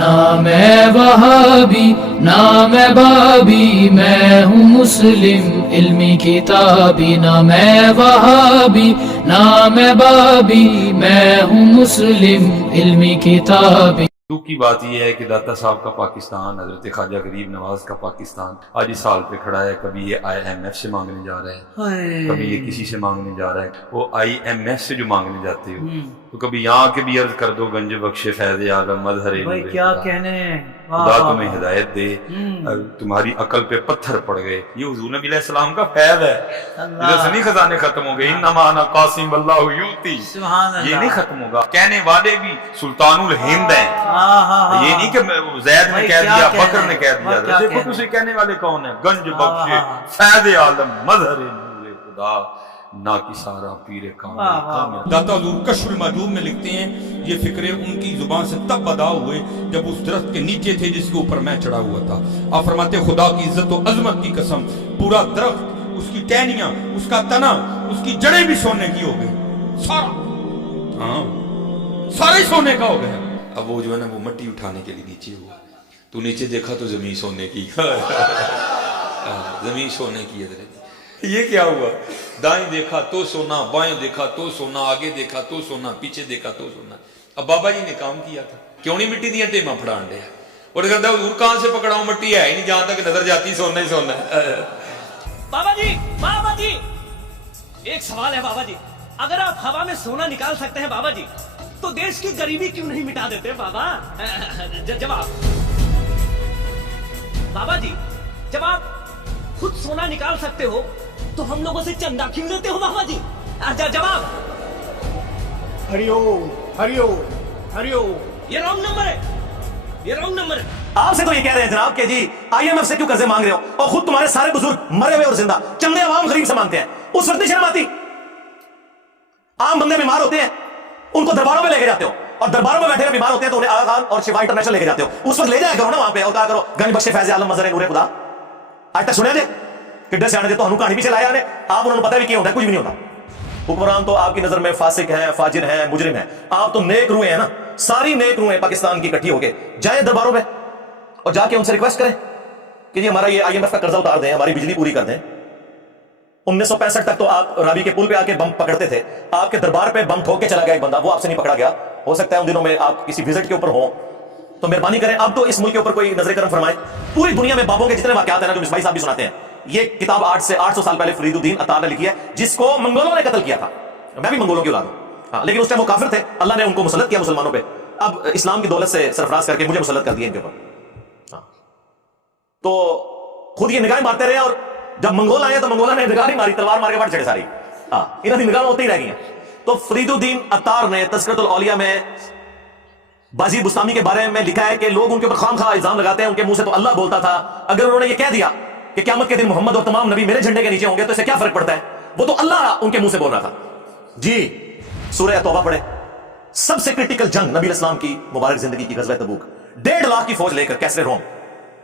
نہ میں وہابی نہ میں بابی، میں ہوں مسلم علمی کتابی، نہ میں وہابی نہ میں بابی، میں ہوں مسلم علمی کتابی۔ دکھ کی بات یہ ہے کہ داتا صاحب کا پاکستان، حضرت خواجہ غریب نواز کا پاکستان آج اس حال پہ کھڑا ہے۔ کبھی یہ IMF سے مانگنے جا رہا ہے، کبھی یہ کسی سے مانگنے جا رہا ہے۔ وہ IMF سے جو مانگنے جاتے ہو تو کبھی یہاں کے بھی عرض کر دو، گنج بخش فیض عالم مظہر بھائی کیا کہنے، خدا تمہیں ہدایت دے، تمہاری عقل پہ پتھر پڑ گئے۔ یہ حضور نبی علیہ السلام کا فیض ہے، ادھر سے نہیں خزانے ختم ہو گئے۔ انما انا قاسم اللہ یوتی، یہ نہیں ختم ہوگا۔ کہنے والے بھی سلطان الہند ہیں، یہ نہیں کہ زید نے کہہ دیا، بکر نے کہہ دیا۔ دیکھو تجھے کہنے والے کون ہیں؟ گنج بخش فیض عالم مظہر نور خدا نا کی سارا پیر کامل۔ داتا حضور کشف المحجوب میں لکھتے ہیں یہ فکرے ان کی زبان سے تب ادا ہوئے جب اس درخت کے نیچے تھے جس کے اوپر میں چڑھا ہوا تھا۔ آپ فرماتے خدا کی عزت و عظمت کی قسم، پورا درخت، اس کی ٹہنیاں، اس کا تنا، اس کی جڑیں بھی سونے کی ہو گئی، سارا ہی سونے کا ہو گیا۔ اب وہ جو ہے نا وہ مٹی اٹھانے کے لیے نیچے ہوا، تو نیچے دیکھا تو زمین سونے کی، زمین سونے کی ہے۔ یہ کیا ہوا؟ دائیں دیکھا تو سونا، بائیں دیکھا تو سونا، آگے دیکھا تو سونا، پیچھے دیکھا تو سونا۔ اب بابا جی نے کام کیا تھا، کیوں نہیں مٹی دیا ٹیمہ پھڑان دیا؟ اور کہتا ہے حضور کہاں سے پکڑاؤں، مٹی ہے ہی نہیں، جہاں تک نظر جاتی سونا ہی سونا ہے۔ بابا جی ایک سوال ہے بابا جی، اگر آپ ہوا میں سونا نکال سکتے ہیں بابا جی تو دیش کی غریبی کیوں نہیں مٹا دیتے بابا؟ جواب بابا جی، جب آپ خود سونا نکال سکتے ہو تو ہم لوگوں سے چندہ کیوں لیتے ہو بابا جی؟ جواب ہریوم ہریوم ہریوم۔ یہ رانگ نمبر ہے، یہ رانگ نمبر ہے۔ آپ سے تو یہ کہہ رہے ہیں جناب کہ جی IMF سے کیوں قرضے مانگ رہے ہو، اور خود تمہارے سارے بزرگ مرے ہوئے اور زندہ چندے عوام غریب سے مانگتے ہیں، اس وقت نہیں شرم آتی؟ عام بندے بیمار ہوتے ہیں، ان کو درباروں میں لے کے جاتے ہو، اور درباروں میں بیٹھے ہوئے بیمار ہوتے ہیں تو انہیں آغا خان اور شفا انٹرنیشنل لے کے جاتے ہو، اس وقت لے جایا کرو نا وہاں پہ، اور کہا کرو گنج بخش فیض عالم مظہر نور خدا۔ آج تک سنے تھے کہ سیانے دے تو ہنو کہانی بھی چلایا نے، آپ انہوں نے پتہ بھی کیا ہوتا ہے، کچھ بھی نہیں ہوتا۔ حکمران تو آپ کی نظر میں فاسق ہیں، فاجر ہیں، مجرم ہیں، آپ تو نیک روحیں ہیں نا، ساری نیک روحیں پاکستان کی اکٹھی ہو کے جائیں درباروں میں اور جا کے ان سے ریکویسٹ کریں کہ جی ہمارا یہ IMF کا قرضہ اتار دیں، ہماری بجلی پوری کر دیں۔ 1965 تک تو آپ رابی کے پل پہ آ کے بم پکڑتے تھے، آپ کے دربار پہ بم ٹھوک کے چلا گیا ایک بندہ، وہ آپ سے نہیں پکڑا گیا، ہو سکتا ہے ان دنوں میں آپ کسی وزٹ کے اوپر ہوں، تو مہربانی کریں اب تو اس ملک کے اوپر کوئی نظر کرم فرمائے۔ پوری دنیا میں بابوں کے جتنے واقعات ہیں نا جو مصباحی صاحب بھی سناتے ہیں، یہ کتاب 800 سال پہلے فرید الدین عطار نے لکھی ہے، جس کو منگولوں نے قتل کیا تھا۔ میں بھی منگولوں کی اولاد ہوں، لیکن اس ٹائم وہ کافر تھے، اللہ نے ان کو مسلط کیا مسلمانوں پہ، اب اسلام کی دولت سے سرفراز کر کے مجھے مسلط کر دیا ان کے اوپر۔ تو خود یہ نگاہیں مارتے رہے، اور جب منگول آئے تو منگولوں نے نگاہ نہیں ماری، تلوار مار کے بڑھ چڑھے ساری، انہوں نے نگاہ ہوتی ہی رہ گئی ہیں۔ تو فرید الدین عطار نے تذکرۃ الاولیاء میں بازی بستامی کے بارے میں لکھا ہے کہ لوگ ان کے اوپر خام خواہ الزام لگاتے ہیں، ان کے منہ سے تو اللہ بولتا تھا، اگر انہوں نے یہ کہہ دیا کہ قیامت کے دن محمد اور تمام نبی میرے جھنڈے کے نیچے ہوں گے تو اسے کیا فرق پڑتا ہے، وہ تو اللہ ان کے منہ سے بول رہا تھا۔ جی سورہ توبہ پڑھے، سب سے کرٹیکل جنگ نبی الاسلام کی مبارک زندگی کی غزوہ تبوک، 1.5 لاکھ کی فوج لے کر کیسرے روم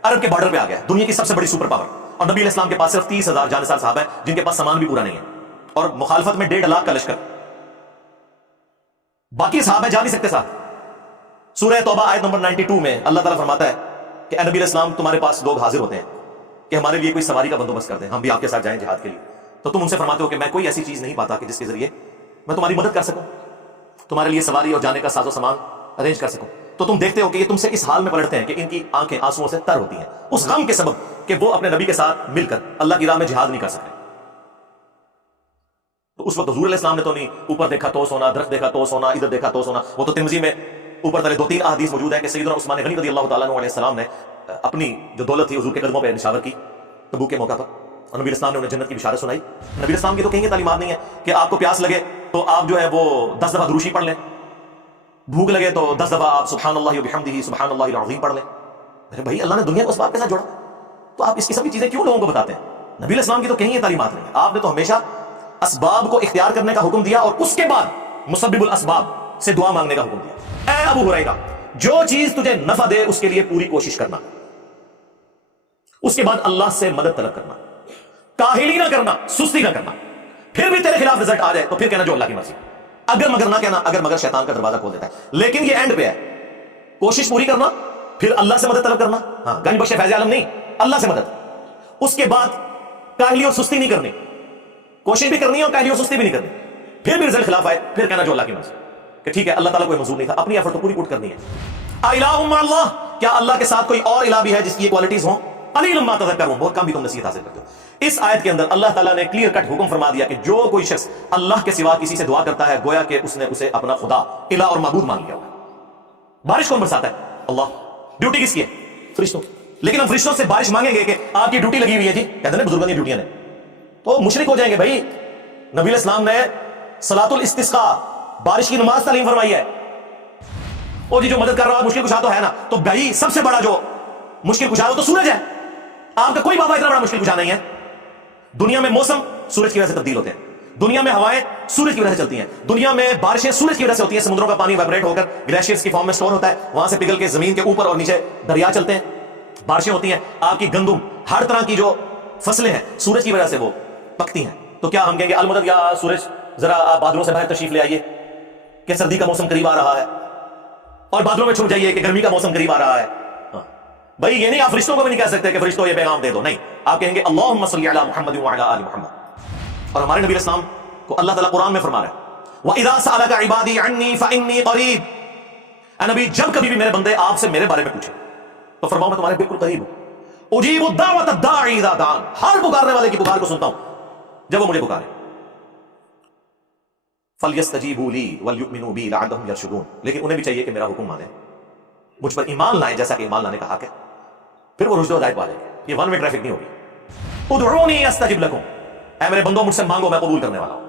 عرب کے بارڈر پہ آ گیا، دنیا کی سب سے بڑی سپر پاور، اور نبی علیہ السلام کے پاس صرف 30,000 جانثار صحابہ ہیں جن کے پاس سامان بھی پورا نہیں ہے، اور مخالفت میں 1.5 لاکھ کا لشکر، باقی صحابہ جا نہیں سکتے ساتھ۔ سورہ توبہ آیت نمبر 92 میں اللہ تعالیٰ فرماتا ہے کہ اے نبی علیہ السلام تمہارے پاس لوگ حاضر ہوتے ہیں کہ ہمارے لیے کوئی سواری کا بندوبست کر دیں، ہم بھی آپ کے ساتھ جائیں جہاد کے لیے، تو تم ان سے فرماتے ہو کہ میں کوئی ایسی چیز نہیں پاتا کہ جس کے ذریعے میں تمہاری مدد کر سکوں، تمہارے لیے سواری اور جانے کا ساز و سامان ارینج کر سکوں، تو تم دیکھتے ہو کہ یہ تم سے اس حال میں پلٹتے ہیں کہ ان کی آنکھیں آنسوؤں سے تر ہوتی ہیں، اس غم کے سبب کہ وہ اپنے نبی کے ساتھ مل کر اللہ کی راہ میں جہاد نہیں کر سکتے۔ تو اس وقت حضور علیہ السلام نے تو نہیں اوپر دیکھا تو سونا، درخت دیکھا تو سونا، ادھر دیکھا تو سونا، وہ تو ترمذی میں اوپر تلے 2-3 احادیث موجود ہیں کہ سیدنا عثمان غنی رضی اللہ تعالیٰ عنہ علیہ السلام نے اپنی جو دولت تھی حضور کے قدموں پہ نشاور کی تبوک کے موقع پر، اور نبی الاسلام نے انہیں جنت کی بشارت سنائی۔ نبی الاسلام کی تو کہیں یہ تعلیمات نہیں ہے کہ آپ کو پیاس لگے تو آپ جو ہے وہ 10 دفعہ دروشی پڑھ لیں، بھوک لگے تو 10 دفعہ آپ سبحان اللہ وبحمدہ سبحان اللہ العظیم پڑھ لیں۔ میرے بھائی اللہ نے دنیا کو اس بات کے ساتھ جوڑا، تو آپ اس کی سبھی چیزیں کیوں لوگوں کو بتاتے ہیں؟ نبی علیہ السلام کی تو کہیں یہ تعلیمات نہیں ہے، آپ نے تو ہمیشہ اسباب کو اختیار کرنے کا حکم دیا، اور اس کے بعد مسبب الاسباب سے دعا مانگنے کا حکم دیا۔ اے ابو ہریرہ، جو چیز تجھے نفع دے اس کے لیے پوری کوشش کرنا، اس کے بعد اللہ سے مدد طلب کرنا، کاہلی نہ کرنا، سستی نہ کرنا، پھر بھی تیرے خلاف رزلٹ آ جائے تو پھر کہنا جو اللہ کی مرضی، اگر مگر نہ کہنا، اگر مگر شیطان کا دروازہ کھول دیتا ہے، لیکن یہ اینڈ پہ ہے، کوشش پوری کرنا، پھر اللہ سے مدد طلب کرنا, ہاں گنج بخش فیض عالم نہیں, اللہ سے مدد. اس کے بعد کاہلی اور سستی نہیں کرنی, کوشش بھی کرنی ہے اور کاہلی اور سستی بھی نہیں کرنی. پھر بھی رزلٹ خلاف آئے پھر کہنا جو اللہ کی مرضی, کہ ٹھیک ہے اللہ تعالیٰ کوئی منظور نہیں تھا, اپنی ایفرٹ تو پوری پوٹ کرنی ہے. الہ مع اللہ, کیا اللہ کے ساتھ کوئی اور الہ بھی ہے جس کی یہ کوالٹیز ہوں؟ قلیل ما تذکرون, بہت کم بھی تم نصیحت حاصل کرتے ہو. اس آیت کے اندر اللہ تعالیٰ نے کلیئر کٹ حکم فرما دیا کہ جو کوئی شخص اللہ کے سوا کسی سے دعا کرتا ہے گویا کہ اس نے اسے اپنا خدا الہ اور معبود مان لیا ہوگا. بارش کون برساتا ہے؟ اللہ. ڈیوٹی کس کی ہے؟ فرشتوں. لیکن ہم فرشتوں سے بارش مانگیں گے کہ آپ کی ڈیوٹی لگی ہوئی ہے جی, کہتے ہیں بزرگوں کی ڈیوٹیاں نے, تو مشرک ہو جائیں گے. بھائی نبی علیہ السلام نے صلاۃ الاستسقاء, بارش کی نماز تعلیم فرمائی ہے. او جی جو مدد کر رہا ہے مشکل کشا تو ہے نا, تو بھائی سب سے بڑا جو مشکل کشا وہ تو سورج ہے. آپ کا کوئی بابا اتنا بڑا مشکل کشا نہیں ہے. دنیا میں موسم سورج کی وجہ سے تبدیل ہوتے ہیں, دنیا میں ہوائیں سورج کی وجہ سے چلتی ہیں, دنیا میں بارشیں سورج کی وجہ سے ہوتی ہیں. سمندروں کا پانی وائبریٹ ہو کر گلیشیئرز کی فارم میں سٹور ہوتا ہے, وہاں سے پگھل کے زمین کے اوپر اور نیچے دریا چلتے ہیں, بارشیں ہوتی ہیں. آپ کی گندم ہر طرح کی جو فصلیں ہیں سورج کی وجہ سے وہ پکتی ہیں. تو کیا ہم کہیں گے المدد یا سورج ذرا آپ بادلوں سے باہر تشریف لے آئیے کہ سردی کا موسم قریب آ رہا ہے, اور بادلوں میں چھپ جائیے کہ گرمی کا موسم قریب آ رہا ہے. بھائی یہ نہیں آپ فرشتوں کو بھی نہیں کہہ سکتے کہ فرشتوں یہ پیغام دے دو, نہیں, آپ کہیں گے اللہم صلی علی محمد وعلی آل محمد. اور ہمارے نبی اسلام کو اللہ تعالیٰ قرآن میں فرما رہا ہے وَإِذَا سَأَلَكَ عِبَادِي عَنِّي فَإِنِّي قَرِيبٌ, اے نبی جب کبھی بھی میرے بندے آپ سے میرے بارے میں پوچھیں تو فرماؤ میں تمہارے بالکل قریب ہوں. اجیب الدعوۃ الداعی اذا دعان, ہر پکارنے والے کی پکار کو سنتا ہوں جب وہ مجھے پکارے. فَلْيَسْتَجِيبُوا لِي وَلْيُؤْمِنُوا بِي لَعَلَّهُمْ يَرْشُدُونَ, لیکن انہیں بھی چاہیے کہ میرا حکم مانیں, مجھ پر ایمان لائیں جیسا کہ ایمان لانے کا حق ہے, پھر وہ رشد و ہدایت پا لیں گے. یہ ون وے ٹریفک نہیں ہوگی. ادعونی استجب لکم, اے میرے بندوں مجھ سے مانگو میں قبول کرنے والا ہوں.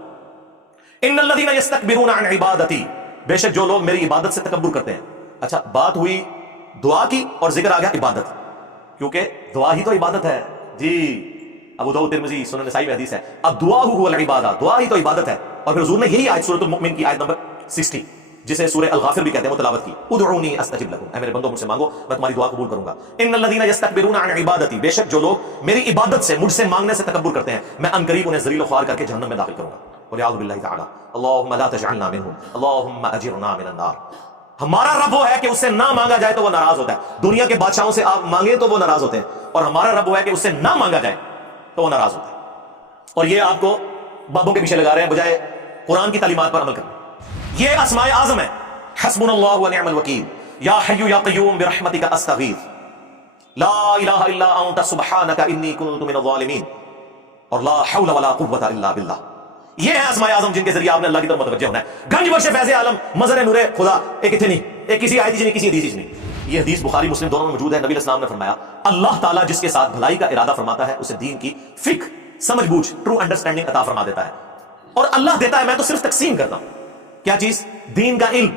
ان الذین یستکبرون عن عبادتی, بے شک جو لوگ میری عبادت سے تکبر کرتے ہیں. اچھا بات ہوئی دعا کی اور ذکر آ گیا عبادت, کیونکہ دعا ہی تو عبادت ہے جی. ابو داؤد ترمذی سنن نسائی میں حدیث ہے الدعاء هو العبادہ, دعا ہی تو عبادت ہے. اور پھر حضور نے یہی آیت سورۃ المؤمن کی آیت نمبر 60 جسے سورہ الغافر بھی کہتے ہیں وہ تلاوت کی, ادعونی استجب لکم, اے میرے بندوں مجھ سے مانگو میں تمہاری دعا قبول کروں گا. ان الذین یستکبرون عن عبادتی, بے شک جو لوگ میری عبادت سے مجھ سے مانگنے سے تکبر کرتے ہیں میں ان قریب انہیں ذلیل و خوار کر کے جہنم میں داخل کروں گا. والعیاذ باللہ تعالی. اللہم لا تجعلنا منہم, اللہم اجرنا من النار. ہمارا رب وہ ہے کہ اس سے نہ مانگا جائے تو وہ ناراض ہوتا ہے. دنیا کے بادشاہوں سے آپ مانگیں تو وہ ناراض ہوتے ہیں, اور ہمارا رب وہ ہے کہ اس سے نہ مانگا جائے تو وہ ناراض ہوتا ہے. اور یہ آپ کو بابوں کے پیچھے لگا رہے ہیں بجائے قرآن کی تعلیمات پر عمل کرنا. یہ اسماء اعظم ہے, حسبنا اللہ ونعم الوکیل, یا حی یا قیوم برحمتک استغیث, لا الہ الا انت سبحانک انی کنت من الظالمین, اور لا حول ولا قوۃ الا باللہ. یہ ہے اسماء اعظم جن کے ذریعے آپ نے اللہ کی طرف متوجہ ہونا ہے. گنج بخش فیض عالم مظہر نور خدا ایک اتنے نہیں, ایک کسی آیت نہیں کسی حدیث نہیں. یہ حدیث بخاری مسلم دونوں میں موجود ہے. نبی علیہ السلام نے فرمایا اللہ تعالیٰ جس کے ساتھ بھلائی کا ارادہ فرماتا ہے اسے دین کی فقہ, سمجھ بوجھ, ٹرو انڈرسٹینڈنگ عطا فرما دیتا ہے. اور اللہ دیتا ہے, میں تو صرف تقسیم کرتا ہوں. کیا چیز؟ دین کا علم,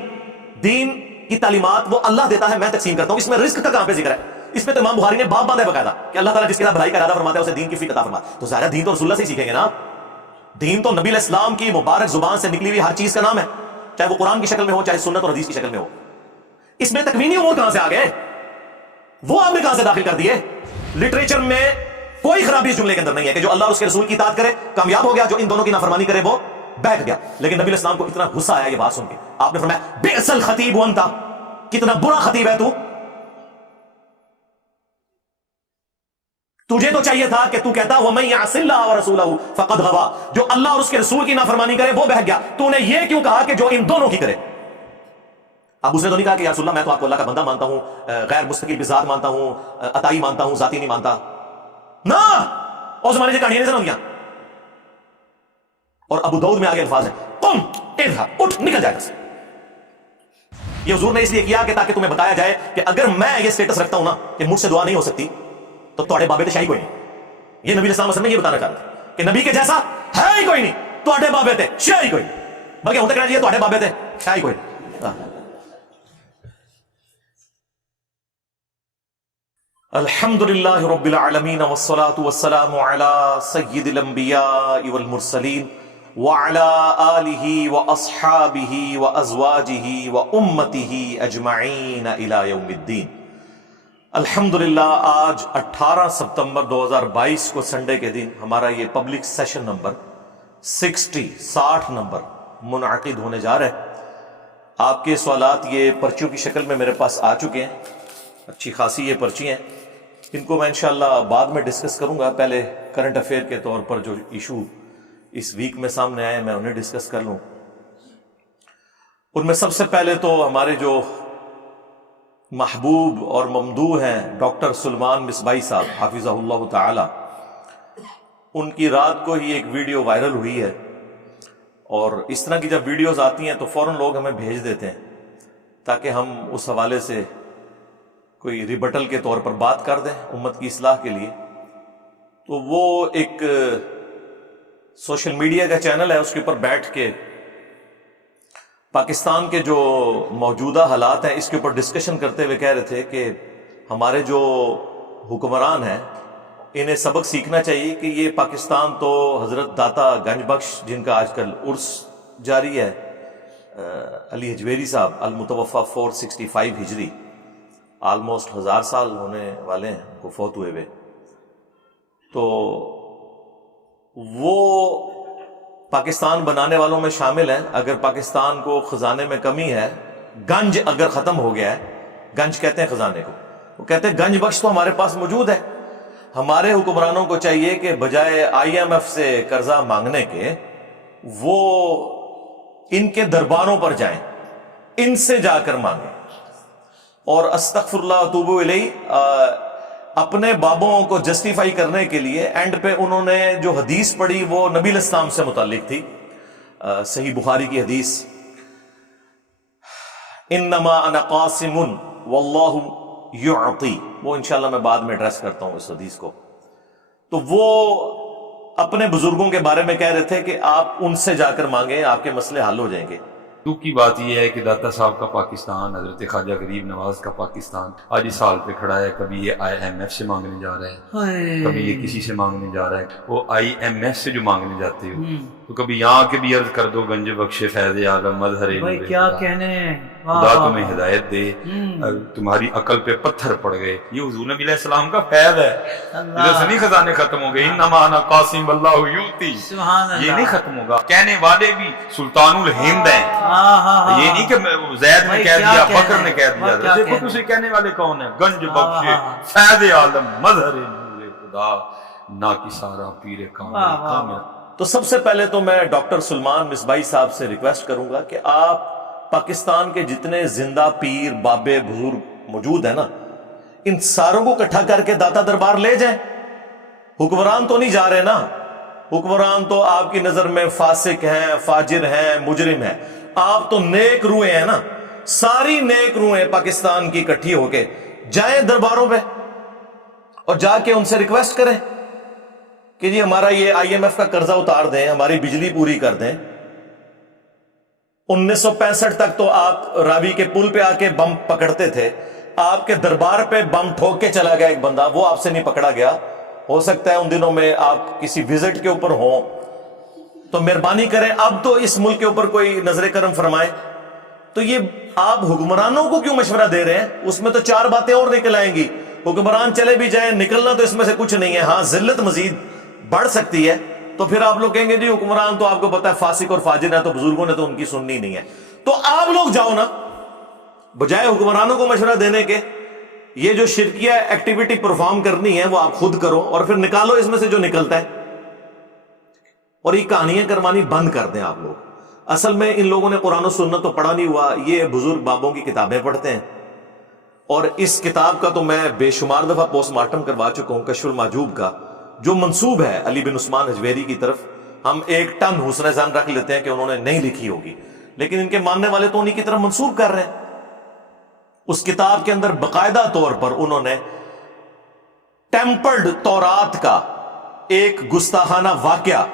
دین کی تعلیمات وہ اللہ دیتا ہے, میں تقسیم کرتا ہوں. اس میں رزق کا کہاں پہ ذکر ہے؟ اس میں تو امام بخاری نے باب باندھا ہے باقاعدہ کہ اللہ تعالیٰ جس کے ساتھ بھلائی کا ارادہ فرماتا ہے اسے دین کی فقہ عطا فرماتا ہے. تو ظاہر دین تو رسول اللہ سے ہی سیکھیں گے نا. دین تو نبی علیہ السلام کی مبارک زبان سے نکلی ہوئی ہر چیز کا نام ہے, چاہے وہ قرآن کی شکل میں ہو چاہے سنت اور حدیث کی شکل میں ہو. اس میں تکوینی امور کہاں سے آ گئے؟ وہ آپ نے کہاں سے داخل کر دیے؟ لٹریچر میں کوئی خرابی اس جملے کے اندر نہیں ہے کہ جو اللہ اور اس کے رسول کی اطاعت کرے کامیاب ہو گیا, جو ان دونوں کی نافرمانی کرے وہ بیٹھ گیا. لیکن نبی علیہ السلام کو اتنا غصہ آیا یہ بات سن کے, آپ نے فرمایا بئس الخطیب انت, کتنا برا خطیب ہے تو, تجھے تو چاہیے تھا کہ تو کہتا وَمَن يَعْصِ اللَّهَ وَرَسُولَهُ فَقَدْ غَوَىٰ, جو اللہ اور اس کے رسول کی نافرمانی کرے وہ بہک گیا. تو نے یہ کیوں کہا کہ جو ان دونوں کی کرے؟ اب اس نے تو نہیں کہا کہ یا رسول اللہ میں تو آپ کو اللہ کا بندہ مانتا ہوں, غیر مستقل بذات مانتا ہوں, عطائی مانتا ہوں, ذاتی نہیں مانتا. نہ, اور زمانے سے کہانیاں نہیں سناؤں. اور ابو داؤد میں آگے الفاظ ہیں قم اذهب, اٹھ نکل جائے بس. یہ حضور نے اس لیے کیا کہ تاکہ تمہیں بتایا جائے کہ اگر میں یہ سٹیٹس رکھتا ہوں نا کہ مجھ سے دعا نہیں ہو سکتی تو تواڈے بابے تے شاہی کوئی نہیں. یہ نبی علیہ السلام اصل میں یہ بتانا چاہتے ہیں کہ نبی کے جیسا ہے ہی کوئی نہیں, تواڈے بابے تے شاہی کوئی نہیں, بلکہ ہوتا کہنا چاہیے تواڈے بابے تے شاہی کوئی نہیں. الحمدللہ رب العالمین والصلاة والسلام علی سید الانبیاء والمرسلین وعلی آلہ واصحابہ وازواجہ وامتہ اجمعین الی یوم الدین. الحمدللہ آج 18 ستمبر 2022 کو سنڈے کے دن ہمارا یہ پبلک سیشن نمبر 60 نمبر منعقد ہونے جا رہا ہے. آپ کے سوالات یہ پرچیوں کی شکل میں میرے پاس آ چکے ہیں. اچھی خاصی یہ پرچی ہیں، ان کو میں انشاءاللہ بعد میں ڈسکس کروں گا. پہلے کرنٹ افیئر کے طور پر جو ایشو اس ویک میں سامنے آئے میں انہیں ڈسکس کر لوں. ان میں سب سے پہلے تو ہمارے جو محبوب اور ممدوح ہیں ڈاکٹر سلمان مصباحی صاحب حافظہ اللہ تعالی، ان کی رات کو ہی ایک ویڈیو وائرل ہوئی ہے، اور اس طرح کی جب ویڈیوز آتی ہیں تو فوراً لوگ ہمیں بھیج دیتے ہیں تاکہ ہم اس حوالے سے کوئی ریبٹل کے طور پر بات کر دیں امت کی اصلاح کے لیے. تو وہ ایک سوشل میڈیا کا چینل ہے، اس کے اوپر بیٹھ کے پاکستان کے جو موجودہ حالات ہیں اس کے اوپر ڈسکشن کرتے ہوئے کہہ رہے تھے کہ ہمارے جو حکمران ہیں انہیں سبق سیکھنا چاہیے کہ یہ پاکستان تو حضرت داتا گنج بخش جن کا آج کل عرس جاری ہے، علی حجویری صاحب المتوفہ 465 ہجری، آلموسٹ 1000 سال ہونے والے ہیں ان کو فوت ہوئے ہوئے. تو وہ پاکستان بنانے والوں میں شامل ہیں. اگر پاکستان کو خزانے میں کمی ہے، گنج اگر ختم ہو گیا ہے، گنج کہتے ہیں خزانے کو، وہ کہتے ہیں گنج بخش تو ہمارے پاس موجود ہے. ہمارے حکمرانوں کو چاہیے کہ بجائے IMF سے قرضہ مانگنے کے وہ ان کے درباروں پر جائیں، ان سے جا کر مانگیں. اور استغفر اللہ اتوب الیہ اپنے بابوں کو جسٹیفائی کرنے کے لیے اینڈ پہ انہوں نے جو حدیث پڑھی وہ نبی علیہ السلام سے متعلق تھی، صحیح بخاری کی حدیث، انما انا قاسم واللہ یعطی، وہ انشاءاللہ میں بعد میں ایڈریس کرتا ہوں اس حدیث کو. تو وہ اپنے بزرگوں کے بارے میں کہہ رہے تھے کہ آپ ان سے جا کر مانگیں، آپ کے مسئلے حل ہو جائیں گے. دکھ کی بات یہ ہے کہ داتا صاحب کا پاکستان، حضرت خواجہ غریب نواز کا پاکستان آج اس حال پہ کھڑا ہے. کبھی یہ IMF سے مانگنے جا رہا ہے، کبھی یہ کسی سے مانگنے جا رہا ہے. وہ IMF سے جو مانگنے جاتے ہو تو کبھی یہاں کے بھی عرض کر دو گنج بخش فیض عالم مظہر نور کیا خدا. کہنے، خدا تمہیں ہدایت دے، تمہاری عقل پہ پتھر پڑ گئے. یہ حضور نبی علیہ السلام کا فیض ہے، ادھر سے نہیں خزانے ختم ہو گئے. انما انا قاسم واللہ یؤتی، یہ نہیں ختم ہوگا. کہنے والے بھی سلطان الہند ہیں، یہ نہیں کہ زید نے کہہ دیا، بکر نے کہہ دیا. دیکھو تو اسے کہنے والے کون ہیں؟ گنج بخش فیض عالم مظہر نور خدا نا کی سارا پیر کامل. تو سب سے پہلے تو میں ڈاکٹر سلمان مصباحی صاحب سے ریکویسٹ کروں گا کہ آپ پاکستان کے جتنے زندہ پیر بابے بزرگ موجود ہیں نا، ان ساروں کو اکٹھا کر کے داتا دربار لے جائیں. حکمران تو نہیں جا رہے نا، حکمران تو آپ کی نظر میں فاسق ہیں، فاجر ہیں، مجرم ہیں. آپ تو نیک روحیں ہیں نا، ساری نیک روحیں پاکستان کی اکٹھی ہو کے جائیں درباروں پہ اور جا کے ان سے ریکویسٹ کریں کہ جی ہمارا یہ IMF کا قرضہ اتار دیں، ہماری بجلی پوری کر دیں. 1965 تک تو آپ راوی کے پل پہ آ کے بم پکڑتے تھے، آپ کے دربار پہ بم ٹھوک کے چلا گیا ایک بندہ، وہ آپ سے نہیں پکڑا گیا. ہو سکتا ہے ان دنوں میں آپ کسی وزٹ کے اوپر ہوں، تو مہربانی کریں اب تو اس ملک کے اوپر کوئی نظر کرم فرمائے. تو یہ آپ حکمرانوں کو کیوں مشورہ دے رہے ہیں؟ اس میں تو 4 باتیں اور نکل آئیں گی. حکمران چلے بھی جائیں، نکلنا تو اس میں سے کچھ نہیں ہے. ہاں ذلت مزید بڑھ سکتی ہے، تو پھر آپ لوگ کہیں گے جی حکمران تو آپ کو پتا ہے فاسق اور فاجر ہے، تو بزرگوں نے تو ان کی سننی نہیں ہے. تو آپ لوگ جاؤ نا، بجائے حکمرانوں کو مشورہ دینے کے یہ جو شرکیہ ایکٹیویٹی پرفارم کرنی ہے وہ آپ خود کرو، اور پھر نکالو اس میں سے جو نکلتا ہے، اور یہ کہانیاں کروانی بند کر دیں آپ لوگ. اصل میں ان لوگوں نے قرآن و سنت تو پڑھا نہیں ہوا، یہ بزرگ بابوں کی کتابیں پڑھتے ہیں. اور اس کتاب کا تو میں بے شمار دفعہ پوسٹ مارٹم کروا چکا ہوں، کشف المحجوب کا، جو منسوب ہے علی بن عثمان حجویری کی طرف. ہم 1 ٹن حسن ظن رکھ لیتے ہیں کہ انہوں نے نہیں لکھی ہوگی، لیکن ان کے ماننے والے تو انہی کی طرف منسوب کر رہے ہیں. اس کتاب کے اندر باقاعدہ طور پر انہوں نے ٹیمپرڈ تورات کا ایک گستاخانہ واقعہ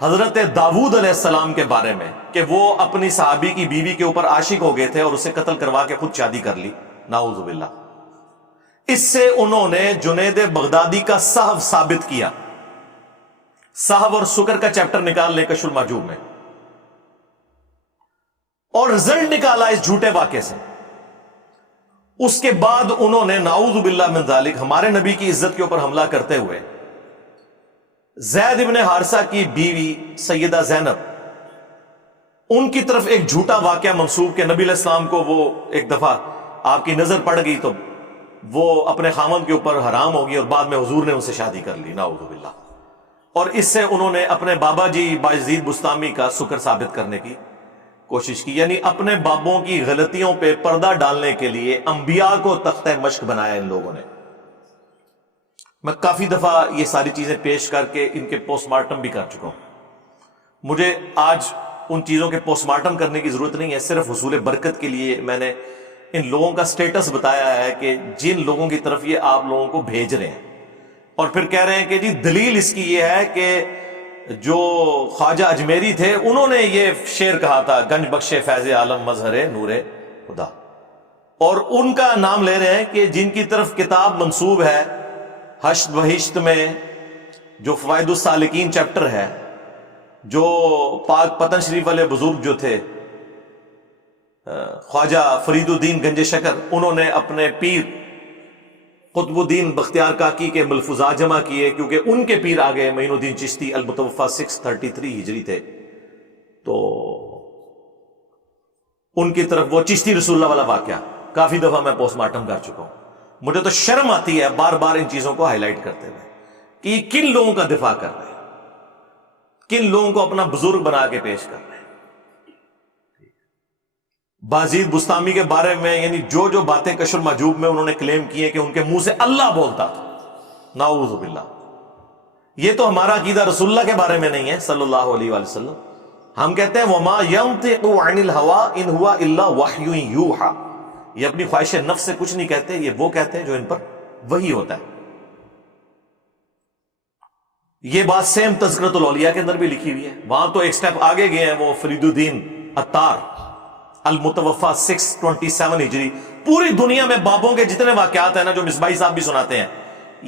حضرت داؤد علیہ السلام کے بارے میں، کہ وہ اپنی صحابی کی بیوی کے اوپر عاشق ہو گئے تھے اور اسے قتل کروا کے خود شادی کر لی، نعوذ باللہ. اس سے انہوں نے جنید بغدادی کا صحف ثابت کیا. صحف اور سکر کا چیپٹر نکال لیں کشف المحجوب میں، اور رزلٹ نکالا اس جھوٹے واقعے سے. اس کے بعد انہوں نے نعوذ باللہ من ذالک ہمارے نبی کی عزت کے اوپر حملہ کرتے ہوئے زید ابن حارثہ کی بیوی سیدہ زینب، ان کی طرف ایک جھوٹا واقعہ منسوب کہ نبی علیہ السلام کو وہ ایک دفعہ آپ کی نظر پڑ گئی تو وہ اپنے خامند کے اوپر حرام ہوگی اور بعد میں حضور نے ان سے شادی کر لی، نعوذ باللہ. اور اس سے انہوں نے اپنے بابا جی بایزید بستامی کا سکر ثابت کرنے کی کوشش کی. یعنی اپنے بابوں کی غلطیوں پہ پردہ ڈالنے کے لیے انبیاء کو تختہ مشق بنایا ان لوگوں نے. میں کافی دفعہ یہ ساری چیزیں پیش کر کے ان کے پوسٹ مارٹم بھی کر چکا ہوں. مجھے آج ان چیزوں کے پوسٹ مارٹم کرنے کی ضرورت نہیں ہے، صرف حصول برکت کے لیے میں نے ان لوگوں کا سٹیٹس بتایا ہے کہ جن لوگوں کی طرف یہ آپ لوگوں کو بھیج رہے ہیں، اور پھر کہہ رہے ہیں کہ جی دلیل اس کی یہ ہے کہ جو خواجہ اجمیری تھے انہوں نے یہ شعر کہا تھا، گنج بخش فیض عالم مظہر نور خدا. اور ان کا نام لے رہے ہیں کہ جن کی طرف کتاب منسوب ہے حشت بہشت میں، جو فوائد السالکین چیپٹر ہے، جو پاک پتن شریف والے بزرگ جو تھے خواجہ فرید الدین گنج شکر، انہوں نے اپنے پیر قطب الدین بختیار کاکی کے ملفوظات جمع کیے، کیونکہ ان کے پیر آگے معین الدین چشتی المتوفا 633 ہجری تھے، تو ان کی طرف وہ چشتی رسول اللہ والا واقعہ کافی دفعہ میں پوسٹ مارٹم کر چکا ہوں. مجھے تو شرم آتی ہے بار بار ان چیزوں کو ہائی لائٹ کرتے ہوئے کہ یہ کن لوگوں کا دفاع کر رہے ہیں، کن لوگوں کو اپنا بزرگ بنا کے پیش کر رہے ہیں. بازید بستامی کے بارے میں یعنی جو جو باتیں کشف المحجوب میں انہوں نے کلیم کی ہیں کہ ان کے منہ سے اللہ بولتا تھا، نعوذ باللہ. یہ تو ہمارا عقیدہ رسول اللہ کے بارے میں نہیں ہے صلی اللہ علیہ وآلہ وسلم. ہم کہتے ہیں وما ينطق عن الهوى ان هو الا وحی یوحى. یہ اپنی خواہش نفس سے کچھ نہیں کہتے، یہ وہ کہتے ہیں جو ان پر وحی ہوتا ہے. یہ بات سیم تذکرۃ الاولیاء کے اندر بھی لکھی ہوئی ہے. وہاں تو ایک سٹیپ آگے گئے ہیں وہ فرید الدین عطار المتوفا 627 ہجری. پوری دنیا میں بابوں کے جتنے واقعات ہیں نا جو مصباحی صاحب بھی سناتے ہیں،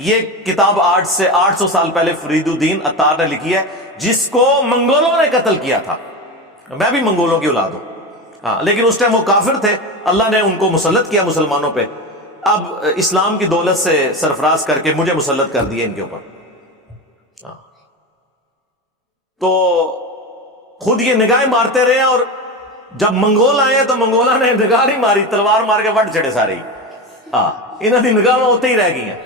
یہ کتاب 800 سال پہلے فرید الدین عطار نے لکھی ہے، جس کو منگولوں نے قتل کیا تھا. میں بھی منگولوں کی اولاد ہوں، ہاں، لیکن اس ٹائم وہ کافر تھے، اللہ نے ان کو مسلط کیا مسلمانوں پہ. اب اسلام کی دولت سے سرفراز کر کے مجھے مسلط کر دیا ان کے اوپر. تو خود یہ نگاہیں مارتے رہے، اور جب منگول آئے تو منگولہ نے نگاہ نہیں ماری، تلوار مار کے وٹ چڑے سارے. انہوں نے نگاہ ہوتے ہی رہ گئی ہیں.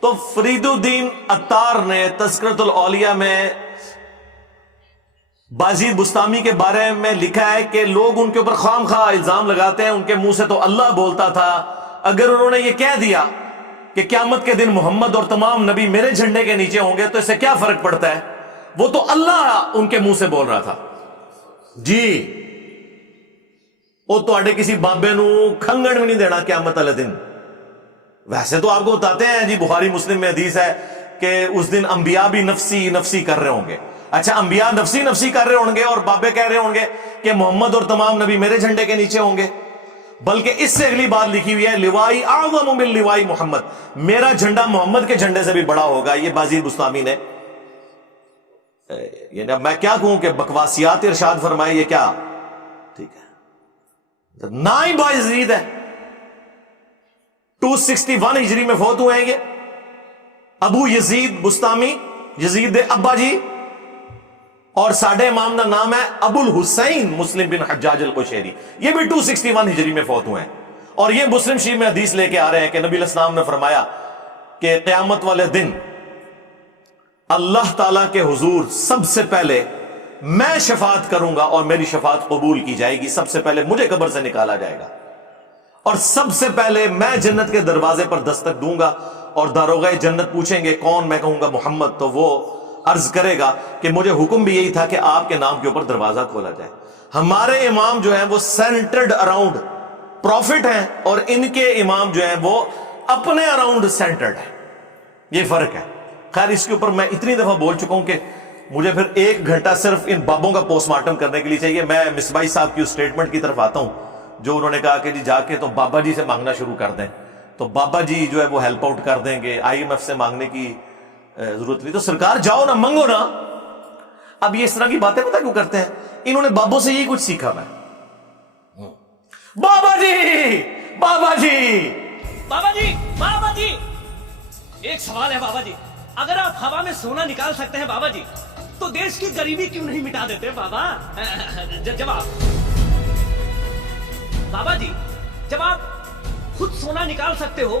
تو فرید الدین عطار نے تذکرۃ الاولیاء میں بازید بستامی کے بارے میں لکھا ہے کہ لوگ ان کے اوپر خام خواہ الزام لگاتے ہیں، ان کے منہ سے تو اللہ بولتا تھا. اگر انہوں نے یہ کہہ دیا کہ قیامت کے دن محمد اور تمام نبی میرے جھنڈے کے نیچے ہوں گے تو اس سے کیا فرق پڑتا ہے؟ وہ تو اللہ ان کے منہ سے بول رہا تھا. جی وہ تو کسی بابے نو کھنگڑ بھی نہیں دینا قیامت والے دن. ویسے تو آپ کو بتاتے ہیں جی بخاری مسلم میں حدیث ہے کہ اس دن انبیاء بھی نفسی نفسی کر رہے ہوں گے. اچھا، انبیاء نفسی نفسی کر رہے ہوں گے اور بابے کہہ رہے ہوں گے کہ محمد اور تمام نبی میرے جھنڈے کے نیچے ہوں گے. بلکہ اس سے اگلی بات لکھی ہوئی ہے لوائی اعظم من لوائی محمد، میرا جھنڈا محمد کے جھنڈے سے بھی بڑا ہوگا. یہ بازید بستامی نے، یعنی اب میں کیا کہوں کہ بکواسیات ارشاد فرمائے، یہ کیا ٹھیک ہے نہ ہی بایزید ہے. 261 ہجری میں فوت ہوئے ہیں یہ ابو یزید بستامی، یزید ابا جی. اور ساڈے امام کا نام ہے ابو الحسین مسلم بن حجاج القشیری، یہ بھی 261 ہجری میں فوت ہوئے ہیں. اور یہ مسلم شریف میں حدیث لے کے آ رہے ہیں کہ نبی علیہ السلام نے فرمایا کہ قیامت والے دن اللہ تعالیٰ کے حضور سب سے پہلے میں شفاعت کروں گا اور میری شفاعت قبول کی جائے گی. سب سے پہلے مجھے قبر سے نکالا جائے گا اور سب سے پہلے میں جنت کے دروازے پر دستک دوں گا اور داروغہ جنت پوچھیں گے کون؟ میں کہوں گا محمد. تو وہ عرض کرے گا کہ مجھے حکم بھی یہی تھا کہ آپ کے نام کے اوپر دروازہ کھولا جائے. ہمارے امام جو ہیں وہ سینٹرڈ اراؤنڈ پروفٹ ہیں اور ان کے امام جو ہیں وہ اپنے اراؤنڈ سینٹرڈ ہیں. یہ فرق ہے. خیر اس کے اوپر میں اتنی دفعہ بول چکا ہوں کہ مجھے پھر 1 گھنٹہ صرف ان بابوں کا پوسٹ مارٹم کرنے کے لیے چاہیے. میں مصباحی صاحب کی اس سٹیٹمنٹ کی طرف آتا ہوں جو انہوں نے کہا کہ جی جا کے تو بابا جی سے مانگنا شروع کر دیں. تو بابا جی جو ہے وہ ہیلپ آؤٹ کر دیں گے، IMF سے مانگنے کی ضرورت نہیں. تو سرکار جاؤ نا، منگو نا. اب یہ اس طرح کی باتیں پتہ کیوں کرتے ہیں؟ انہوں نے بابوں سے یہی کچھ سیکھا. میں بابا جی بابا جی بابا جی بابا جی ایک سوال ہے بابا جی، اگر آپ ہوا میں سونا نکال سکتے ہیں بابا جی تو دیش کی غریبی کیوں نہیں مٹا دیتے بابا؟ جب آپ خود سونا نکال سکتے ہو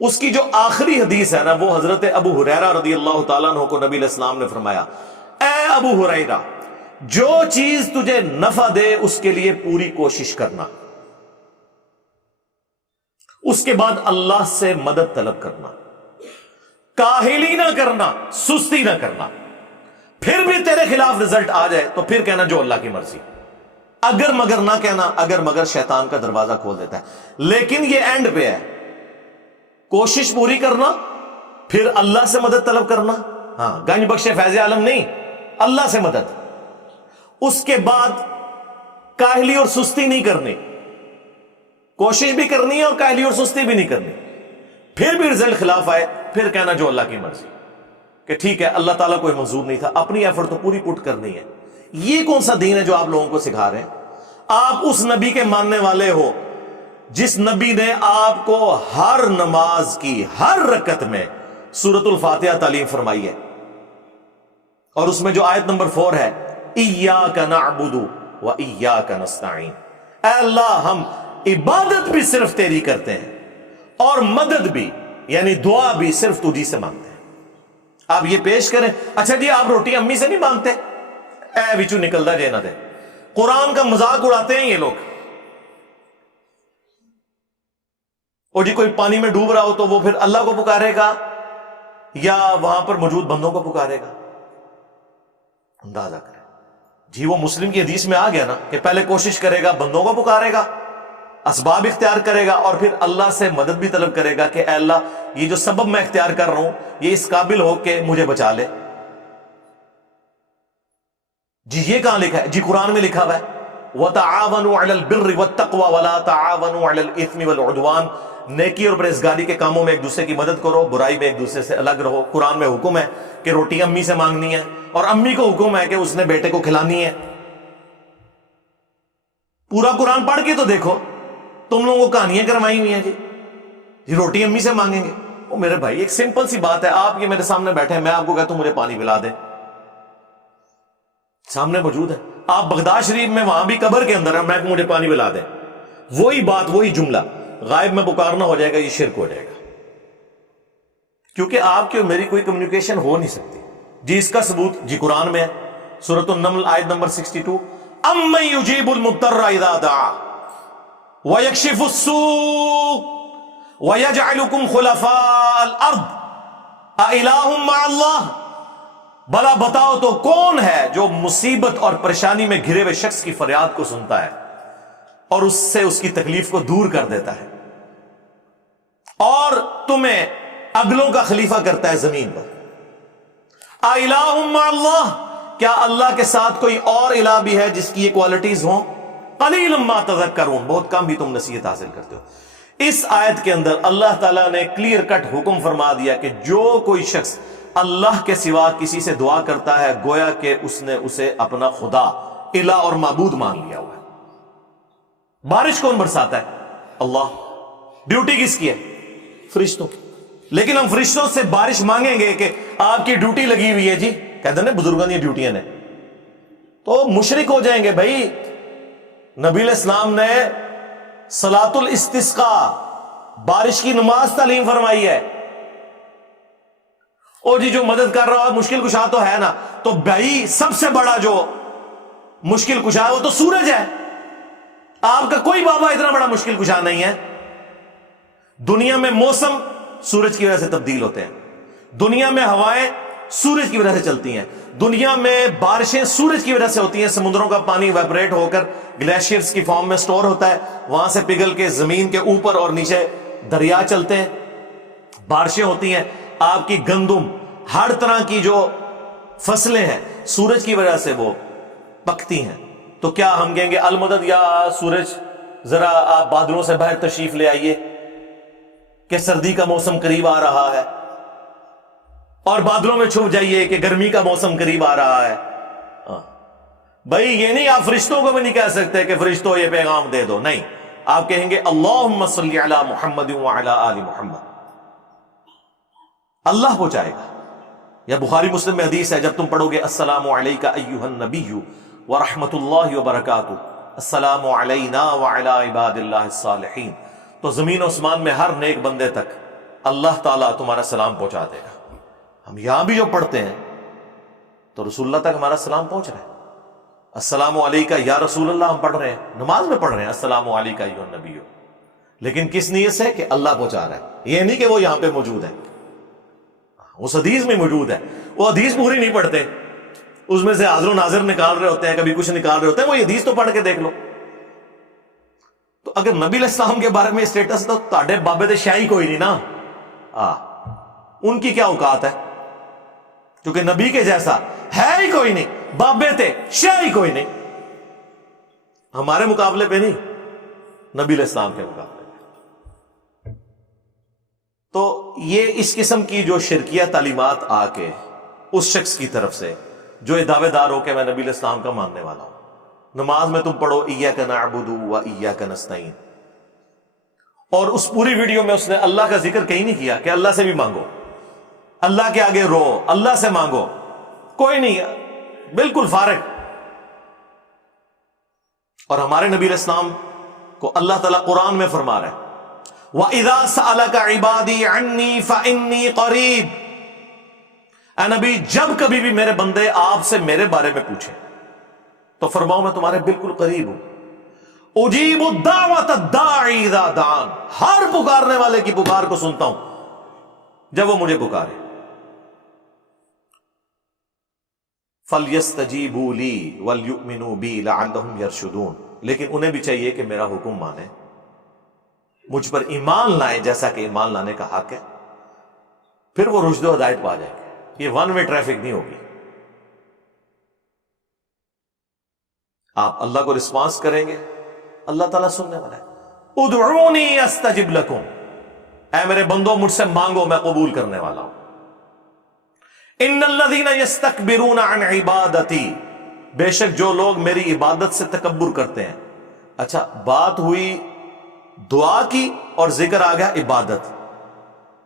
اس کی جو آخری حدیث ہے نا وہ حضرت ابو ہریرہ رضی اللہ تعالیٰ عنہ کو نبی علیہ السلام نے فرمایا، اے ابو ہریرہ، جو چیز تجھے نفع دے اس کے لیے پوری کوشش کرنا، اس کے بعد اللہ سے مدد طلب کرنا، کاہلی نہ کرنا، سستی نہ کرنا، پھر بھی تیرے خلاف رزلٹ آ جائے تو پھر کہنا جو اللہ کی مرضی، اگر مگر نہ کہنا، اگر مگر شیطان کا دروازہ کھول دیتا ہے۔ لیکن یہ اینڈ پہ ہے، کوشش پوری کرنا، پھر اللہ سے مدد طلب کرنا، ہاں گنج بخش فیض عالم نہیں، اللہ سے مدد، اس کے بعد کاہلی اور سستی نہیں کرنی، کوشش بھی کرنی ہے اور کاہلی اور سستی بھی نہیں کرنی، پھر بھی رزلٹ خلاف آئے پھر کہنا جو اللہ کی مرضی، کہ ٹھیک ہے اللہ تعالیٰ کوئی منظور نہیں تھا، اپنی ایفرٹ تو پوری پٹ کرنی ہے۔ یہ کون سا دین ہے جو آپ لوگوں کو سکھا رہے ہیں؟ آپ اس نبی کے ماننے والے ہو جس نبی نے آپ کو ہر نماز کی ہر رکعت میں سورۃ الفاتحہ تعلیم فرمائی ہے، اور اس میں جو آیت نمبر 4 ہے، ایاک نعبد و ایاک نستعین، اے اللہ ہم عبادت بھی صرف تیری کرتے ہیں اور مدد بھی یعنی دعا بھی صرف تجھی سے مانگتے ہیں۔ آپ یہ پیش کریں، اچھا جی آپ روٹی امی سے نہیں مانگتے، اے وچو نکلدا جے نہ دے، قرآن کا مذاق اڑاتے ہیں یہ لوگ۔ اور جی کوئی پانی میں ڈوب رہا ہو تو وہ پھر اللہ کو پکارے گا یا وہاں پر موجود بندوں کو پکارے گا؟ اندازہ کریں جی، وہ مسلم کی حدیث میں آ گیا نا کہ پہلے کوشش کرے گا، بندوں کو پکارے گا، اسباب اختیار کرے گا، اور پھر اللہ سے مدد بھی طلب کرے گا کہ اے اللہ یہ جو سبب میں اختیار کر رہا ہوں یہ اس قابل ہو کہ مجھے بچا لے۔ جی یہ کہاں لکھا ہے؟ جی قرآن میں لکھا ہوا ہے وَتَعَاوَنُوا عَلَى الْبِرِّ وَالتَّقْوَى وَلَا تَعَاوَنُوا عَلَى الْإِثْمِ وَالْعُدْوَانِ، نیکی اور پرہیزگاری کے کاموں میں ایک دوسرے کی مدد کرو، برائی میں ایک دوسرے سے الگ رہو۔ قرآن میں حکم ہے کہ روٹی امی سے مانگنی ہے، اور امی کو حکم ہے کہ اس نے بیٹے کو کھلانی ہے۔ پورا قرآن پڑھ کے تو دیکھو، تم لوگوں کو کہانیاں کروائی ہوئی ہیں جی روٹی امی سے مانگیں گے۔ وہ میرے بھائی ایک سمپل سی بات ہے، آپ یہ میرے سامنے بیٹھے ہیں، میں آپ کو کہتا ہوں مجھے پانی پلا دیں، سامنے موجود ہے، آپ بغداد شریف میں وہاں بھی قبر کے اندر ہے، میں مجھے پانی پلا دیں، وہی بات وہی جملہ غائب میں پکارنا ہو جائے گا، یہ شرک ہو جائے گا، کیونکہ آپ کی اور میری کوئی کمیونیکیشن ہو نہیں سکتی۔ جی اس کا ثبوت جی قرآن میں ہے، سورۃ النمل آیت نمبر 62، امن یجیب المضطر اذا دعا ویکشف السوء ویجعلکم خلفاء الارض االہ مع اللہ، بھلا بتاؤ تو کون ہے جو مصیبت اور پریشانی میں گھرے ہوئے شخص کی فریاد کو سنتا ہے اور اس سے اس کی تکلیف کو دور کر دیتا ہے، اور تمہیں اگلوں کا خلیفہ کرتا ہے زمین پر۔ اِلَٰهٌ مَّعَ اللَّهِ، کیا اللہ کے ساتھ کوئی اور الہ بھی ہے جس کی یہ کوالٹیز ہوں؟ قَلِيلٌ مَّا تَذَكَّرُونَ، بہت کم بھی تم نصیحت حاصل کرتے ہو۔ اس آیت کے اندر اللہ تعالیٰ نے کلیئر کٹ حکم فرما دیا کہ جو کوئی شخص اللہ کے سوا کسی سے دعا کرتا ہے گویا کہ اس نے اسے اپنا خدا، الہ اور معبود مان لیا ہوا ہے۔ بارش کون برساتا ہے؟ اللہ۔ ڈیوٹی کس کی ہے؟ فرشتوں کی۔ لیکن ہم فرشتوں سے بارش مانگیں گے کہ آپ کی ڈیوٹی لگی ہوئی ہے جی، کہتے ہیں نا بزرگوں کی ڈیوٹیاں نے، تو مشرک ہو جائیں گے بھائی۔ نبی علیہ السلام نے صلاۃ الاستسقاء، بارش کی نماز تعلیم فرمائی ہے۔ اور جی جو مدد کر رہا ہے مشکل کشا تو ہے نا، تو بھائی سب سے بڑا جو مشکل کشا ہے وہ تو سورج ہے، آپ کا کوئی بابا اتنا بڑا مشکل کشا نہیں ہے۔ دنیا میں موسم سورج کی وجہ سے تبدیل ہوتے ہیں، دنیا میں ہوائیں سورج کی وجہ سے چلتی ہیں، دنیا میں بارشیں سورج کی وجہ سے ہوتی ہیں، سمندروں کا پانی ویپریٹ ہو کر گلیشیئرز کی فارم میں سٹور ہوتا ہے، وہاں سے پگھل کے زمین کے اوپر اور نیچے دریا چلتے ہیں، بارشیں ہوتی ہیں، آپ کی گندم ہر طرح کی جو فصلیں ہیں سورج کی وجہ سے وہ پکتی ہیں۔ تو کیا ہم کہیں گے المدد یا سورج ذرا آپ بادلوں سے باہر تشریف لے آئیے کہ سردی کا موسم قریب آ رہا ہے، اور بادلوں میں چھپ جائیے کہ گرمی کا موسم قریب آ رہا ہے؟ بھائی یہ نہیں، آپ فرشتوں کو بھی نہیں کہہ سکتے کہ فرشتوں یہ پیغام دے دو، نہیں، آپ کہیں گے اللہم صلی علی محمد وعلی آل محمد، اللہ پہنچائے گا۔ یا بخاری مسلم میں حدیث ہے، جب تم پڑھو گے السلام علیکہ ایہا النبی ورحمۃ اللہ وبرکاتہ، السلام علینا وعلی عباد اللہ الصالحین، تو زمین و اسمان میں ہر نیک بندے تک اللہ تعالیٰ تمہارا سلام پہنچا دے گا. ہم یہاں بھی جو پڑھتے ہیں تو رسول اللہ تک ہمارا سلام پہنچ رہا ہے. السلام علیکہ یا رسول اللہ ہم پڑھ رہے ہیں, نماز میں پڑھ رہے ہیں السلام علیکہ ایھا النبی, لیکن کس نیت سے کہ اللہ پہنچا رہا ہے, یہ نہیں کہ وہ یہاں پہ موجود ہے. اس حدیث میں موجود ہے, وہ حدیث پوری نہیں پڑھتے, اس میں سے حاضر و ناظر نکال رہے ہوتے ہیں, کبھی کچھ نکال رہے ہوتے ہیں. وہ حدیث تو پڑھ کے دیکھ لو. تو اگر نبی علیہ السلام کے بارے میں اسٹیٹس تو تاڑے بابے دے شاہی کوئی نہیں نا, ان کی کیا اوقات ہے, کیونکہ نبی کے جیسا ہے ہی کوئی نہیں. بابے تھے شاہی کوئی نہیں, ہمارے مقابلے پہ نہیں, نبی علیہ السلام کے مقابلے پہ. تو یہ اس قسم کی جو شرکیہ تعلیمات آ کے اس شخص کی طرف سے جو یہ دعوے دار ہو کہ میں نبی علیہ السلام کا ماننے والا ہوں, نماز میں تم پڑھو ایاک نعبد و ایاک نستعین, اور اس پوری ویڈیو میں اس نے اللہ کا ذکر کہیں نہیں کیا کہ اللہ سے بھی مانگو, اللہ کے آگے رو, اللہ سے مانگو, کوئی نہیں, بالکل فارغ. اور ہمارے نبی علیہ السلام کو اللہ تعالیٰ قرآن میں فرما رہا ہے وَإِذَا سَأَلَكَ عِبَادِي عَنِّي فَإِنِّي قَرِيبٌ, اے نبی جب کبھی بھی میرے بندے آپ سے میرے بارے میں پوچھیں تو فرماؤ میں تمہارے بالکل قریب ہوں. اجیب الدعوۃ الداعی اذا دعان, ہر پکارنے والے کی پکار کو سنتا ہوں جب وہ مجھے پکارے. فَلْيَسْتَجِيبُوا لِي وَلْيُؤْمِنُوا بِي لَعَلَّهُمْ يَرْشُدُونَ, لیکن انہیں بھی چاہیے کہ میرا حکم مانیں, مجھ پر ایمان لائیں جیسا کہ ایمان لانے کا حق ہے, پھر وہ رشد و ہدایت پا جائیں گے. یہ ون وے ٹریفک نہیں ہوگی. آپ اللہ کو رسپانس کریں گے, اللہ تعالیٰ سننے والا ہے. ادعونی استجب لکم, اے میرے بندو مجھ سے مانگو میں قبول کرنے والا ہوں. ان الذین یستکبرون عن عبادتی, بے شک جو لوگ میری عبادت سے تکبر کرتے ہیں. اچھا بات ہوئی دعا کی اور ذکر آ گیا عبادت,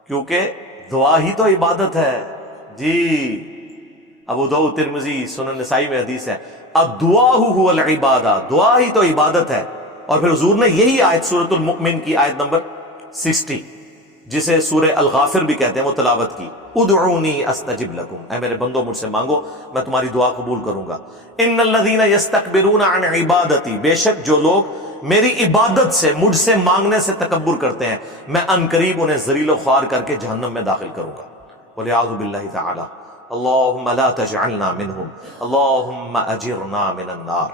کیونکہ دعا ہی تو عبادت ہے جی. ابو داؤد ترمذی سنن نسائی میں حدیث ہے الدعاء هو العبادہ, دعا ہی تو عبادت ہے. اور پھر حضور نے یہی آیت سورۃ المؤمن کی آیت نمبر 60 جسے سورہ الغافر بھی کہتے ہیں وہ تلاوت کی. ادعونی استجب لکم, اے میرے بندو مجھ سے مانگو میں تمہاری دعا قبول کروں گا. ان الذین یستکبرون عن عبادتی, بے شک جو لوگ میری عبادت سے مجھ سے مانگنے سے تکبر کرتے ہیں میں ان قریب انہیں ذلیل و خوار کر کے جہنم میں داخل کروں گا. والعیاذ باللہ تعالی. اللہم لا تجعلنا منہم, اللہم اجرنا من النار.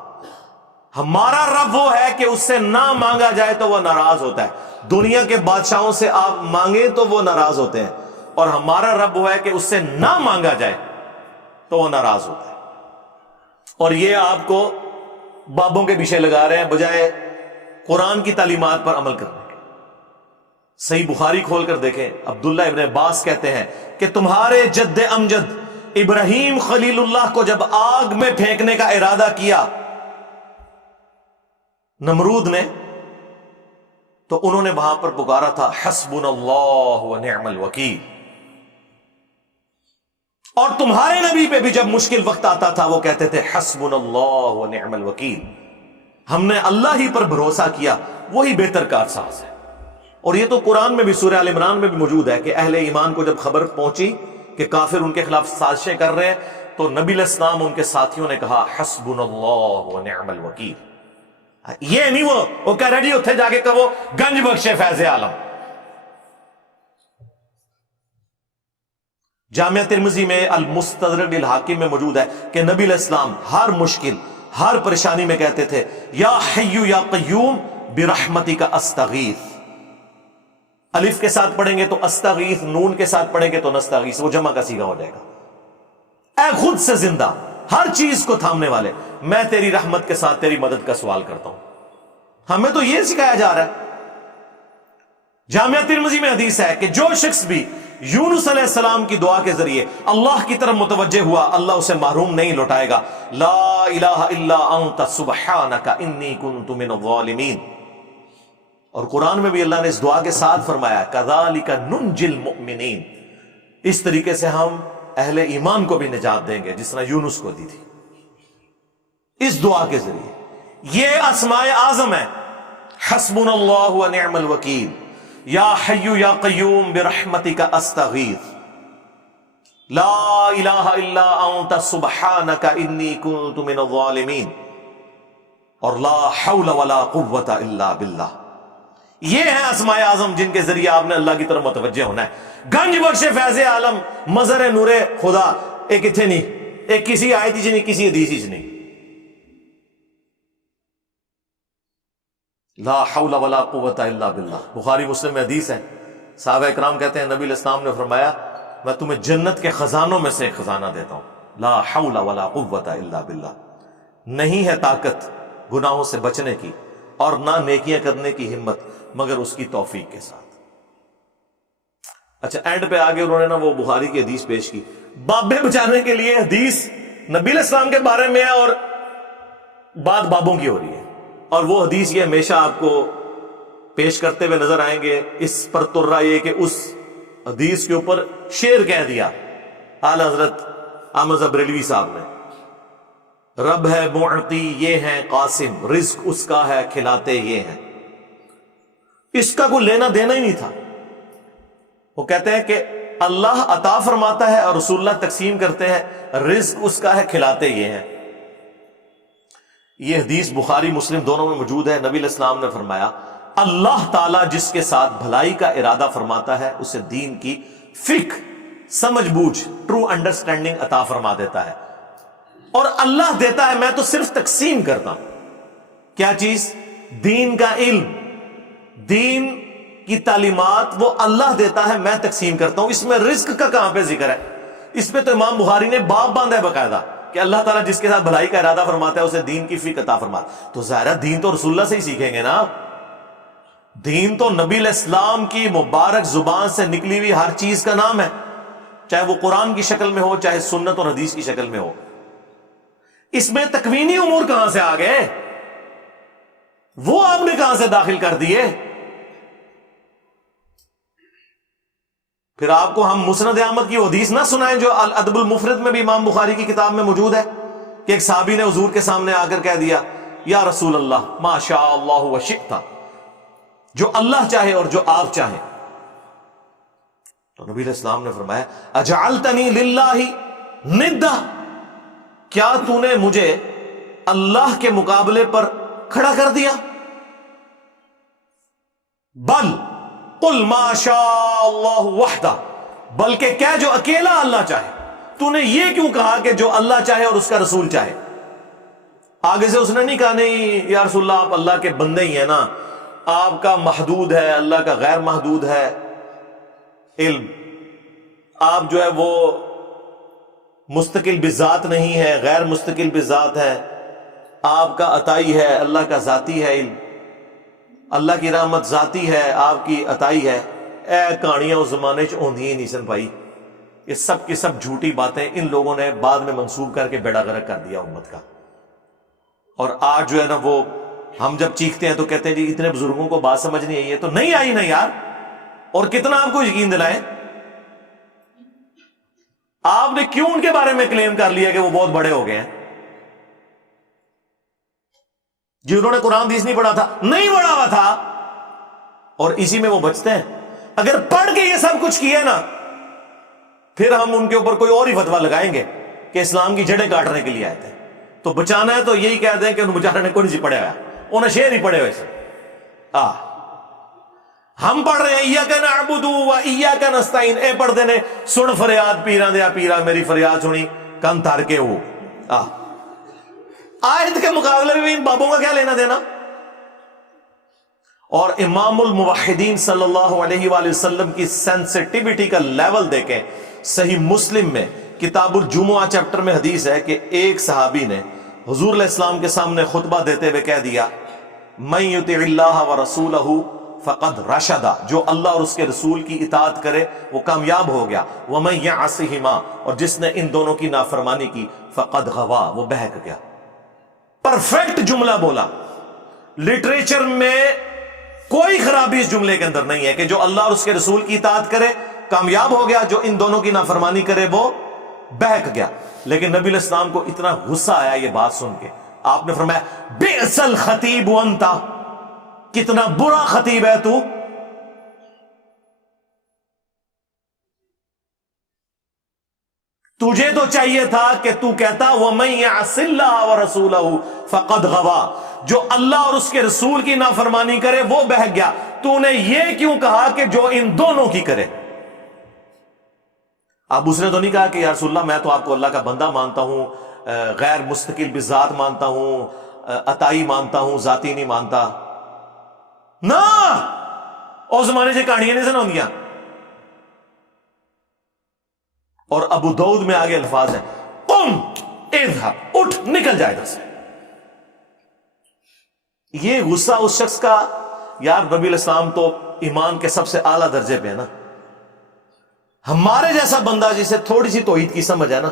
ہمارا رب وہ ہے کہ اس سے نہ مانگا جائے تو وہ ناراض ہوتا ہے. دنیا کے بادشاہوں سے آپ مانگیں تو وہ ناراض ہوتے ہیں, اور ہمارا رب وہ ہے کہ اس سے نہ مانگا جائے تو وہ ناراض ہوتا ہے. اور یہ آپ کو بابوں کے پیچھے لگا رہے ہیں بجائے قرآن کی تعلیمات پر عمل کرنے کے. صحیح بخاری کھول کر دیکھیں, عبداللہ ابن عباس کہتے ہیں کہ تمہارے جد امجد ابراہیم خلیل اللہ کو جب آگ میں پھینکنے کا ارادہ کیا نمرود نے, تو انہوں نے وہاں پر پکارا تھا حسبنا اللہ و نعم الوکیل. اور تمہارے نبی پہ بھی جب مشکل وقت آتا تھا وہ کہتے تھے حسبنا اللہ و نعم الوکیل, ہم نے اللہ ہی پر بھروسہ کیا, وہی بہتر کارساز ہے. اور یہ تو قرآن میں بھی سورہ آل عمران میں بھی موجود ہے کہ اہل ایمان کو جب خبر پہنچی کہ کافر ان کے خلاف سازشیں کر رہے ہیں تو نبی علیہ السلام ان کے ساتھیوں نے کہا حسبنا اللہ و نعم الوکیل. یہ نہیں وہ کہہ رہے جی اتھے جا کے کہو گنج بخشے فیض عالم. جامعہ ترمذی میں المستدرک الحاکم میں موجود ہے کہ نبی علیہ السلام ہر مشکل ہر پریشانی میں کہتے تھے یا حی یا قیوم برحمتک استغیث. الف کے ساتھ پڑھیں گے تو استغیث, نون کے ساتھ پڑھیں گے تو نستغیث, وہ جمع کا صیغہ ہو جائے گا. اے خود سے زندہ ہر چیز کو تھامنے والے, میں تیری رحمت کے ساتھ تیری مدد کا سوال کرتا ہوں. ہمیں تو یہ سکھایا جا رہا ہے. جامعہ ترمذی میں حدیث ہے کہ جو شخص بھی یونس علیہ السلام کی دعا کے ذریعے اللہ کی طرف متوجہ ہوا اللہ اسے محروم نہیں لوٹائے گا. لا الہ الا انت سبحانک انی کنت من الظالمین. اور قرآن میں بھی اللہ نے اس دعا کے ساتھ فرمایا کذالک ننجی المؤمنین, اس طریقے سے ہم اہل ایمان کو بھی نجات دیں گے جس طرح یونس کو دی تھی اس دعا کے ذریعے. یہ اسماء اعظم ہے حسبنا اللہ و نعم الوکیل. یا حی یا قیوم برحمتک استغیث لا الہ الا انت سبحانک انی کنت من الظالمین، اور لا حول ولا قوت الا باللہ۔ یہ ہیں اسماء اعظم جن کے ذریعے آپ نے اللہ کی طرف متوجہ ہونا ہے۔ گنج بخش فیض عالم مظہر نور خدا ایک اتنے نہیں، ایک کسی آیت چ نہیں، کسی حدیث چ نہیں۔ لا حول ولا قوت الا باللہ، بخاری مسلم میں حدیث ہے، صحابہ اکرام کہتے ہیں نبی علیہ السلام نے فرمایا میں تمہیں جنت کے خزانوں میں سے ایک خزانہ دیتا ہوں، لا حول ولا قوت الا باللہ۔ نہیں ہے طاقت گناہوں سے بچنے کی اور نہ نیکیاں کرنے کی ہمت مگر اس کی توفیق کے ساتھ۔ اچھا اینڈ پہ آگے انہوں نے نا وہ بخاری کی حدیث پیش کی، بابے بچانے کے لیے حدیث نبی علیہ السلام کے بارے میں ہے اور بات بابوں کی ہو رہی ہے، اور وہ حدیث یہ ہمیشہ آپ کو پیش کرتے ہوئے نظر آئیں گے۔ اس پر ترا یہ کہ اس حدیث کے اوپر شعر کہہ دیا اعلی حضرت احمد بریلوی صاحب نے، رب ہے معطی یہ ہے قاسم، رزق اس کا ہے کھلاتے یہ ہیں۔ اس کا کوئی لینا دینا ہی نہیں تھا۔ وہ کہتے ہیں کہ اللہ عطا فرماتا ہے اور رسول اللہ تقسیم کرتے ہیں، رزق اس کا ہے کھلاتے یہ ہیں۔ یہ حدیث بخاری مسلم دونوں میں موجود ہے۔ نبی علیہ السلام نے فرمایا اللہ تعالیٰ جس کے ساتھ بھلائی کا ارادہ فرماتا ہے اسے دین کی فقہ، سمجھ بوجھ، ٹرو انڈرسٹینڈنگ عطا فرما دیتا ہے، اور اللہ دیتا ہے، میں تو صرف تقسیم کرتا ہوں۔ کیا چیز؟ دین کا علم، دین کی تعلیمات وہ اللہ دیتا ہے، میں تقسیم کرتا ہوں۔ اس میں رزق کا کہاں پہ ذکر ہے؟ اس پہ تو امام بخاری نے باب باندھا ہے باقاعدہ کہ اللہ تعالیٰ جس کے ساتھ بھلائی کا ارادہ فرماتا ہے اسے دین کی فقہ عطا فرماتا ہے۔ تو ظاہر ہے دین تو رسول اللہ سے ہی سیکھیں گے نا، دین تو نبی علیہ السلام کی مبارک زبان سے نکلی ہوئی ہر چیز کا نام ہے، چاہے وہ قرآن کی شکل میں ہو چاہے سنت اور حدیث کی شکل میں ہو۔ اس میں تکوینی امور کہاں سے آ گئے؟ وہ آپ نے کہاں سے داخل کر دیے؟ پھر آپ کو ہم مسند احمد کی حدیث نہ سنائیں جو الادب المفرد میں بھی امام بخاری کی کتاب میں موجود ہے کہ ایک صحابی نے حضور کے سامنے آ کر کہہ دیا یا رسول اللہ ما شاء اللہ وشئت، جو اللہ چاہے اور جو آپ چاہیں۔ تو نبی علیہ السلام نے فرمایا اجعلتنی للہ ندہ، کیا تو نے مجھے اللہ کے مقابلے پر کھڑا کر دیا؟ بل قل ما شاء اللہ وحدہ، بلکہ کیا جو اکیلا اللہ چاہے۔ تو نے یہ کیوں کہا کہ جو اللہ چاہے اور اس کا رسول چاہے؟ آگے سے اس نے نہیں کہا نہیں یا رسول اللہ آپ اللہ کے بندے ہی ہیں نا، آپ کا محدود ہے، اللہ کا غیر محدود ہے علم، آپ جو ہے وہ مستقل بذات نہیں ہے، غیر مستقل بذات ہے، آپ کا عطائی ہے، اللہ کا ذاتی ہے علم، اللہ کی رحمت ذاتی ہے، آپ کی عطائی ہے۔ اے کہانیاں اس زمانے چ ہوندی ہی نہیں سن بھائی، یہ سب کی سب جھوٹی باتیں ان لوگوں نے بعد میں منسوب کر کے بیڑا غرق کر دیا امت کا۔ اور آج جو ہے نا وہ ہم جب چیختے ہیں تو کہتے ہیں جی اتنے بزرگوں کو بات سمجھ نہیں آئی ہے، تو نہیں آئی نا یار، اور کتنا آپ کو یقین دلائیں؟ آپ نے کیوں ان کے بارے میں کلیم کر لیا کہ وہ بہت بڑے ہو گئے ہیں؟ جی انہوں نے قرآن حدیث نہیں پڑھا تھا، نہیں پڑھا ہوا تھا، اور اسی میں وہ بچتے ہیں۔ اگر پڑھ کے یہ سب کچھ کیا نا پھر ہم ان کے اوپر کوئی اور ہی فتویٰ لگائیں گے کہ اسلام کی جڑیں کاٹنے کے لیے آئے تھے۔ تو بچانا ہے تو یہی کہہ دیں کہ ان بیچارے نے کوئی نہیں پڑھے ہوا، انہیں شعر ہی پڑھے ہوئے سے۔ ہم پڑھ رہے ہیں ایاک نعبد و ایاک نستعین، اے پڑھ دینے سن فریاد پیراں دیا پیرا، میری فریاد سنی کن تھر کے ہو۔ آیت کے مقابلے میں ان بابوں کا کیا لینا دینا؟ اور امام الموحدین صلی اللہ علیہ وآلہ وسلم کی سینسٹیوٹی کا لیول دیکھیں۔ صحیح مسلم میں کتاب الجمعہ چیپٹر میں حدیث ہے کہ ایک صحابی نے حضور علیہ السلام کے سامنے خطبہ دیتے ہوئے کہہ دیا من یطع اللہ ورسولہ فقد رشد، جو اللہ اور اس کے رسول کی اطاعت کرے وہ کامیاب ہو گیا، ومن یعصہما، اور جس نے ان دونوں کی نافرمانی کی فقد غوا، وہ بہک گیا۔ پرفیکٹ جملہ بولا، لٹریچر میں کوئی خرابی اس جملے کے اندر نہیں ہے کہ جو اللہ اور اس کے رسول کی اطاعت کرے کامیاب ہو گیا، جو ان دونوں کی نافرمانی کرے وہ بہک گیا۔ لیکن نبی علیہ السلام کو اتنا غصہ آیا یہ بات سن کے، آپ نے فرمایا بئس الخطیب انت، کتنا برا خطیب ہے تو، تجھے تو چاہیے تھا کہ تو کہتا وَمَن يَعْصِ اللَّهَ وَرَسُولَهُ فَقَدْ غَوَىٰ، جو اللہ اور اس کے رسول کی نافرمانی کرے وہ بہک گیا. تو نے یہ کیوں کہا کہ جو ان دونوں کی کرے؟ اب اس نے تو نہیں کہا کہ یا رسول اللہ میں تو آپ کو اللہ کا بندہ مانتا ہوں، غیر مستقل بذات مانتا ہوں، عطائی مانتا ہوں، ذاتی نہیں مانتا. نہ اس زمانے سے کہانیاں نہیں سناؤں. اور ابو داؤد میں آگے الفاظ ہیں قم اذهب، اٹھ نکل جائے ادھر سے. یہ غصہ اس شخص کا، یار نبی علیہ السلام تو ایمان کے سب سے اعلیٰ درجے پہ ہے نا. ہمارے جیسا بندہ جسے تھوڑی سی توحید کی سمجھ ہے نا،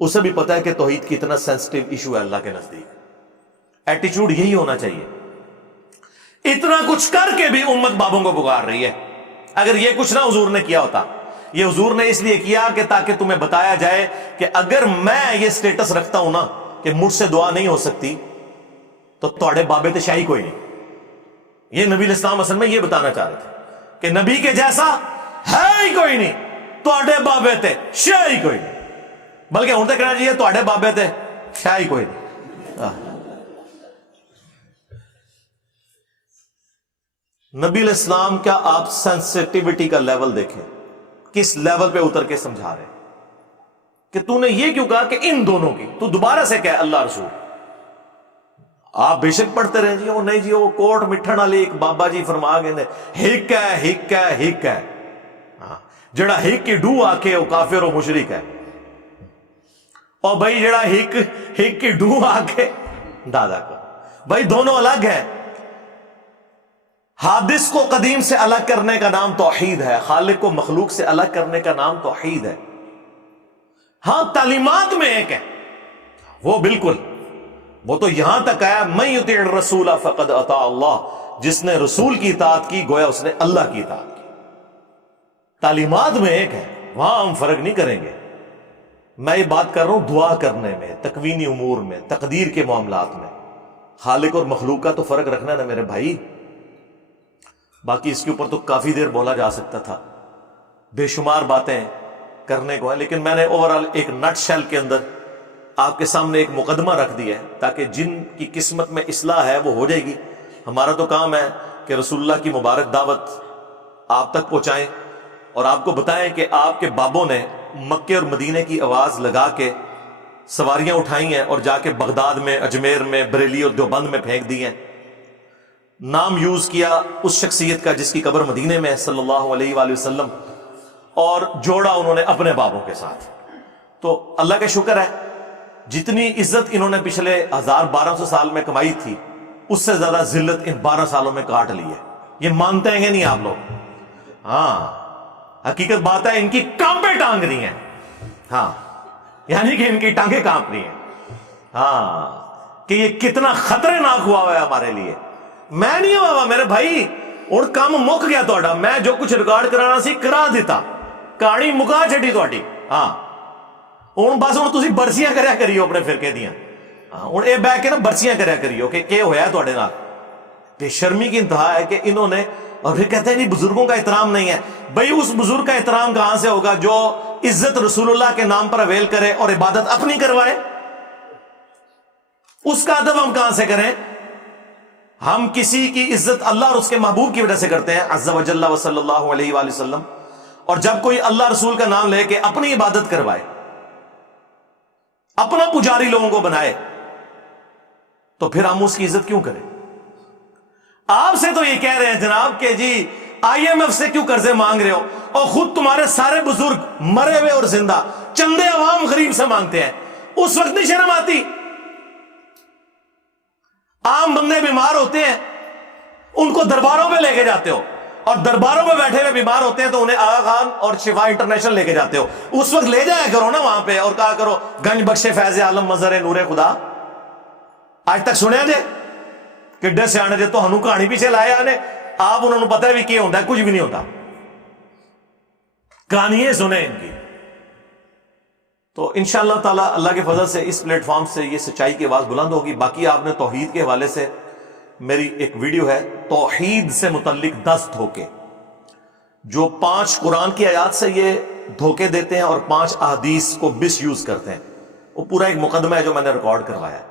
اسے بھی پتا ہے کہ توحید کتنا سینسٹیو ایشو ہے اللہ کے نزدیک. ایٹیچیوڈ یہی ہونا چاہیے. اتنا کچھ کر کے بھی امت بابوں کو پکار رہی ہے. اگر یہ کچھ نہ حضور نے کیا ہوتا، یہ حضور نے اس لیے کیا کہ تاکہ تمہیں بتایا جائے کہ اگر میں یہ سٹیٹس رکھتا ہوں نا کہ مجھ سے دعا نہیں ہو سکتی تو توڑے بابے تے شاہی کوئی نہیں. یہ نبی علیہ السلام اصل میں یہ بتانا چاہ رہے تھے کہ نبی کے جیسا ہے ہی کوئی نہیں، توڑے بابے تے شاہی کوئی نہیں. بلکہ ہوں تو کہنا چاہیے توڑے بابے تے شاہی کوئی نہیں. نبی علیہ السلام کا آپ سینسٹیوٹی کا لیول دیکھیں، کس لیول پہ اتر کے سمجھا رہے کہ تو نے یہ کیوں کہا کہ ان دونوں کی. تو دوبارہ سے کہے اللہ رسول. آپ بے شک پڑھتے رہیں جی، وہ نہیں جی وہ کوٹ مٹھن والی ایک بابا جی فرما گئے ہک ہے ہک ہے ہک ہے. جڑا ہک کی ڈو آ کے وہ کافر و مشرک ہے. اور بھائی جڑا ہک کی ڈو آ کے دادا کا، بھائی دونوں الگ ہیں. حادث کو قدیم سے الگ کرنے کا نام توحید ہے، خالق کو مخلوق سے الگ کرنے کا نام توحید ہے. ہاں تعلیمات میں ایک ہے وہ بالکل، وہ تو یہاں تک آیا من یطع الرسول فقد اطاع اللہ، جس نے رسول کی اطاعت کی گویا اس نے اللہ کی اطاعت کی. تعلیمات میں ایک ہے، وہاں ہم فرق نہیں کریں گے. میں یہ بات کر رہا ہوں دعا کرنے میں، تکوینی امور میں، تقدیر کے معاملات میں. خالق اور مخلوق کا تو فرق رکھنا ہے نا میرے بھائی. باقی اس کے اوپر تو کافی دیر بولا جا سکتا تھا، بے شمار باتیں کرنے کو ہے، لیکن میں نے اوورال ایک نٹ شیل کے اندر آپ کے سامنے ایک مقدمہ رکھ دیا ہے تاکہ جن کی قسمت میں اصلاح ہے وہ ہو جائے گی. ہمارا تو کام ہے کہ رسول اللہ کی مبارک دعوت آپ تک پہنچائیں اور آپ کو بتائیں کہ آپ کے بابوں نے مکے اور مدینے کی آواز لگا کے سواریاں اٹھائی ہیں اور جا کے بغداد میں، اجمیر میں، بریلی اور دیوبند میں پھینک دی ہیں. نام یوز کیا اس شخصیت کا جس کی قبر مدینے میں ہے صلی اللہ علیہ وآلہ وسلم، اور جوڑا انہوں نے اپنے بابوں کے ساتھ. تو اللہ کا شکر ہے جتنی عزت انہوں نے پچھلے 1200 سال میں کمائی تھی اس سے زیادہ ذلت ان 12 سالوں میں کاٹ لی ہے. یہ مانتے ہیں کہ نہیں آپ لوگ؟ ہاں حقیقت بات ہے ان کی کانپیں ٹانگ رہی ہیں. ہاں یعنی کہ ان کی ٹانگیں کانپ رہی ہیں. ہاں کہ یہ کتنا خطرناک ہوا ہے ہمارے لیے. میں نہیں ہوا میرے بھائی، اور کام مک گیا توڑا. میں جو کچھ ریکارڈ کرانا سی کرا دیتا، کہانی مکا چھڑی توڑی. ہاں ہوں بس ہوں تسی برسیاں کریا کریو اپنے فرقے دیاں. ہوں اے بہ کے نا برسیاں کریا کریو کہ ہویا توڑے نال. بے شرمی کی انتہا ہے کہ انہوں نے، اور پھر کہتے ہیں نہیں بزرگوں کا احترام نہیں ہے. بھائی اس بزرگ کا احترام کہاں سے ہوگا جو عزت رسول اللہ کے نام پر اویل کرے اور عبادت اپنی کروائے؟ اس کا ادب ہم کہاں سے کریں؟ ہم کسی کی عزت اللہ اور اس کے محبوب کی وجہ سے کرتے ہیں عز و جل و صلی اللہ علیہ وآلہ وسلم. اور جب کوئی اللہ رسول کا نام لے کے اپنی عبادت کروائے، اپنا پجاری لوگوں کو بنائے، تو پھر ہم اس کی عزت کیوں کریں؟ آپ سے تو یہ کہہ رہے ہیں جناب کہ جی IMF سے کیوں قرضے مانگ رہے ہو، اور خود تمہارے سارے بزرگ مرے ہوئے اور زندہ چندے عوام غریب سے مانگتے ہیں. اس وقت نہیں شرم آتی؟ عام بندے بیمار ہوتے ہیں ان کو درباروں میں لے کے جاتے ہو، اور درباروں میں بیٹھے ہوئے بیمار ہوتے ہیں تو انہیں آغا خان اور شفا انٹرنیشنل لے کے جاتے ہو. اس وقت لے جایا کرو نا وہاں پہ اور کہا کرو گنج بخش فیض عالم مظہر نور خدا. آج تک سنیا جے کڈے سیانے جے تو ہنو کہانی پیچھے لائے آنے، آپ انہوں نے پتہ بھی کیا ہوتا ہے؟ کچھ بھی نہیں ہوتا. کہانیاں سنیں ان کی. تو انشاءاللہ تعالی اللہ کے فضل سے اس پلیٹ فارم سے یہ سچائی کی آواز بلند ہوگی. باقی آپ نے توحید کے حوالے سے میری ایک ویڈیو ہے توحید سے متعلق 10 دھوکے جو 5 قرآن کی آیات سے یہ دھوکے دیتے ہیں اور 5 احادیث کو مس یوز کرتے ہیں. وہ پورا ایک مقدمہ ہے جو میں نے ریکارڈ کروایا ہے.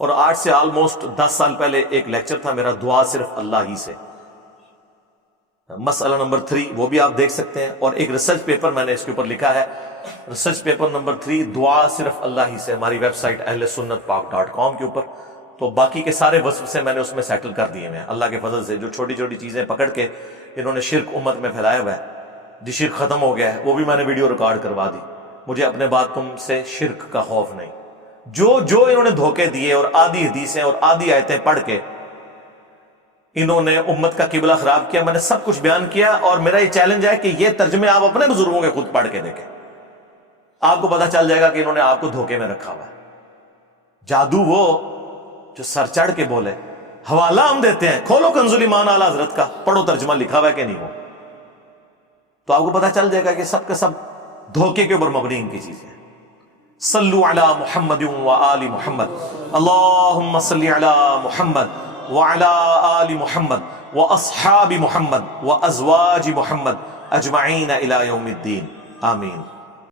اور آج سے آلموسٹ 10 سال پہلے ایک لیکچر تھا میرا، دعا صرف اللہ ہی سے، مسئلہ نمبر 3، وہ بھی آپ دیکھ سکتے ہیں. اور ایک ریسرچ پیپر میں نے اس کے اوپر لکھا ہے، ریسرچ پیپر نمبر 3، دعا صرف اللہ ہی سے، ہماری ویب سائٹ ahlsunnatpak.com کے اوپر. تو باقی کے سارے وصف سے میں نے اس میں سیٹل کر دیے ہیں اللہ کے فضل سے. جو چھوٹی چھوٹی چیزیں پکڑ کے انہوں نے شرک امت میں پھیلایا ہوا ہے، جی شرک ختم ہو گیا ہے، وہ بھی میں نے ویڈیو ریکارڈ کروا دی. مجھے اپنے بعد تم سے شرک کا خوف نہیں. جو انہوں نے دھوکے دیے اور آدھی حدیثیں اور آدھی آیتیں پڑھ کے انہوں نے امت کا قبلہ خراب کیا، میں نے سب کچھ بیان کیا. اور میرا یہ چیلنج ہے کہ یہ ترجمے آپ اپنے بزرگوں کے خود پڑھ کے دیکھیں، آپ کو پتا چل جائے گا کہ انہوں نے آپ کو دھوکے میں رکھا ہوا ہے. جادو وہ جو سر چڑھ کے بولے. حوالہ ہم دیتے ہیں، کھولو کنز الایمان اعلی حضرت کا، پڑھو ترجمہ لکھا ہوا ہے کہ نہیں ہو، تو آپ کو پتا چل جائے گا کہ سب کے سب دھوکے کے اوپر مبنی ان کی چیزیں. صلو علی محمد و آل محمد، اللہم صلی علی محمد وعلی آل محمد واصحاب محمد وازواج محمد اجمعین الی یوم الدین، آمین.